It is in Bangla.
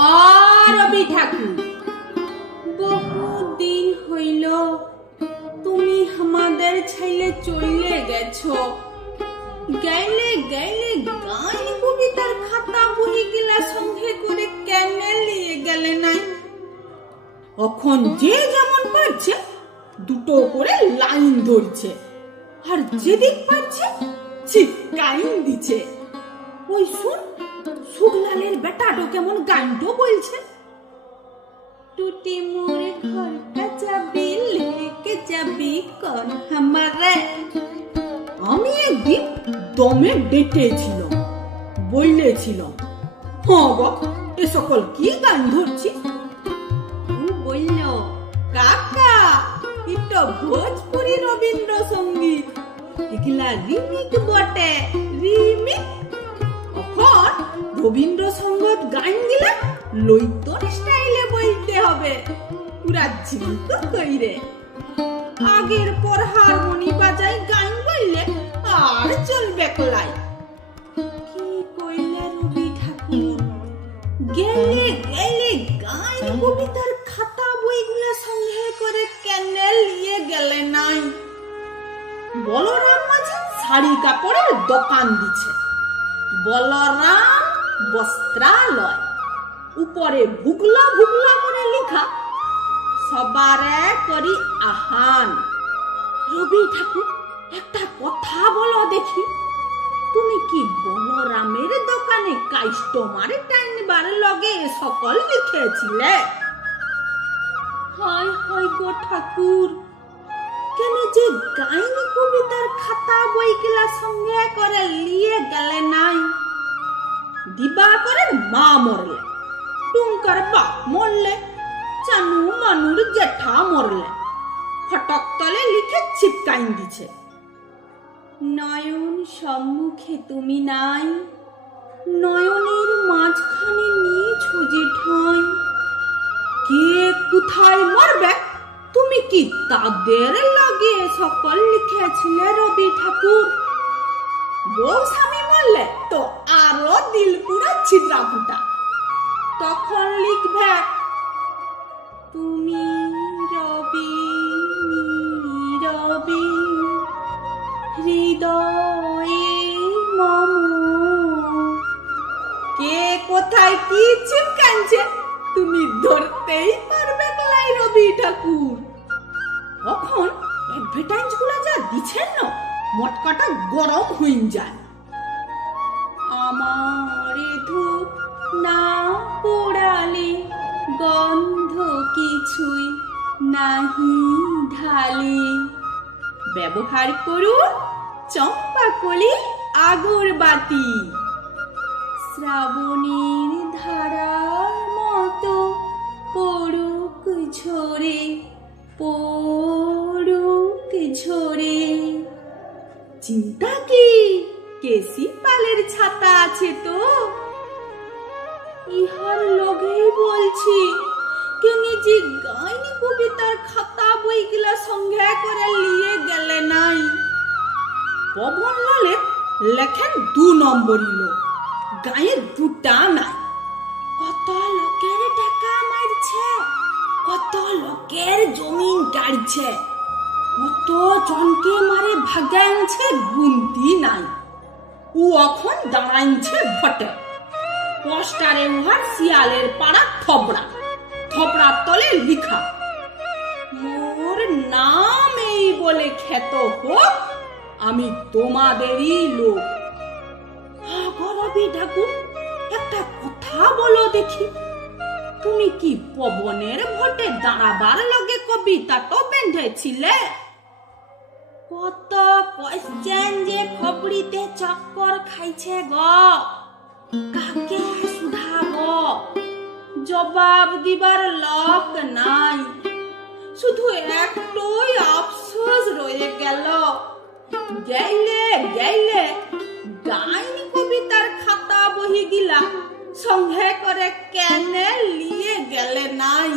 রবি ঠাকুর, বহুদিন হইল তুমি আমাদের ছেলে চলে গেছো। গেলে গেলে গান কবিতার খাতা বই গিলা সঙ্গে করে কেন নিয়ে গেলে নাই? এখন যে যেমন পারছে দুটো করে লাইন ধরছে, আর যেদিক পারছে চিৎকাইন দিচ্ছে। ওই শুন, সুগলালের বেটাটো কেমন গানটো বলছে। টুটি মোর ঘর কা চাবি লেকে যাবি কর হামারে। আমি একদিন দমে ডেটেছিল, বললেছিল, হ্যাঁ গো এ সকল কি গান ধরছি? ও বলল, কাকা এটা ভোজপুরি রবীন্দ্রসঙ্গীত, এগুলা রিমিক বটে, রিমিক। এখন রবীন্দ্রসঙ্গীত গান দিলে লইতন স্টাইলে বলতে হবে, পুরা ঝিমতো কইরে। আগের পর হারমোনি বাজাই গান বললে আর চলবে কলাই। কি কইলে রবি ঠাকুর, গেলে গেলে গান কবিতার খাতা বইগুলা সঙ্গে করে কেন নিয়ে গেলে নাই? বলরাম মাঝে শাড়ি কাপড়ের দোকান দিছে, বলরাম বস্ত্রালয়, উপরে ভুগলা ভুগলা করে লেখা, সবারে করি আহান। রবি ঠাকুর একটা কথা বলো দেখি, তুমি কি বলরামের দোকানে কাস্টমার টাইনবার লগে সকল লিখেছিলে? হায় হায় গো ঠাকুর, কেন যে গাইন কবিতার খাতা বইগুলা সঙ্গে করে নিয়ে গেলে নাই? দিবাকরের মা মরলে, টুঙ্কার বাপ মরলে, চানু মানুর জেঠা মরলে, ফটক তলে লিখে ছিপকাইন দিছে, নয়ন সম্মুখে তুমি নাই, নয়নের মাঝখানে নিজ যে ঠাঁই। কে কোথায় মরবে তুমি কি তাদের লগে সকল লিখেছিলে রবি ঠাকুর? বউ স্বামী মরলে তো আরো দিল পুরা ছিদ্রা ফুটা, তখন লিখবে, তুমি রবি নীরবে হৃদয়ে মম। কে কোথায় কি চিপকানছে তুমি ধরতেই পারবে কলাই রবি ঠাকুর। এখন অ্যাডভার্টাইজ গুলা যা দিচ্ছেন না, মটকাটা গরম হয়ে যায়। আমার ধূপ না পোড়ালে গন্ধ কিছুই নাহি ঢালে, ব্যবহার করুন চম্পাকলি আগরবাতি, শ্রাবণের ধারার মতো পড়ুক ঝরে, পড়ুক ঝরে। চিন্তা কি, কেসি পালের ছাতা আছে তো? ইহার লগেই বলছি, কেন যে গাইন কবিতার খাতা বইগুলা সঙ্গে করে নিয়ে গেলে নাই? পবন লালে লেখেন 2 নম্বরই লোক, গায়ে দুটা নাই। কত লোকের টাকা মারছে, কত লোকের জমিন কাটছে, কত জনকে মারে ভাগাইছে গুনতি নাই। ও এখন দাঁড়াইছে ভটে, পোস্টারে উহার শিয়ালের পাড়া থবড়া, থবড়ার তলে লিখা, মোর নাম এই বলে খ্যাত হোক, আমি তোমাদেরই লোক। রবি ঠাকুর একটা কথা বলো দেখি, তুমি কি পবনের ভোটে দাঁড়াবার লগে কবিতা তো বেঁধেছিলে? কত কোশ্চেন যে খবরিতে চক্কর খাইছে গো, কাকে শুধাব? জবাব দিবার লোক নাই, শুধু একটাই আফসোস রয়ে গেল, গেলে গেলে গাইন কবিতার খাতা বহি গিলা সঙ্গে করে কেন নিয়ে গেলে নাই?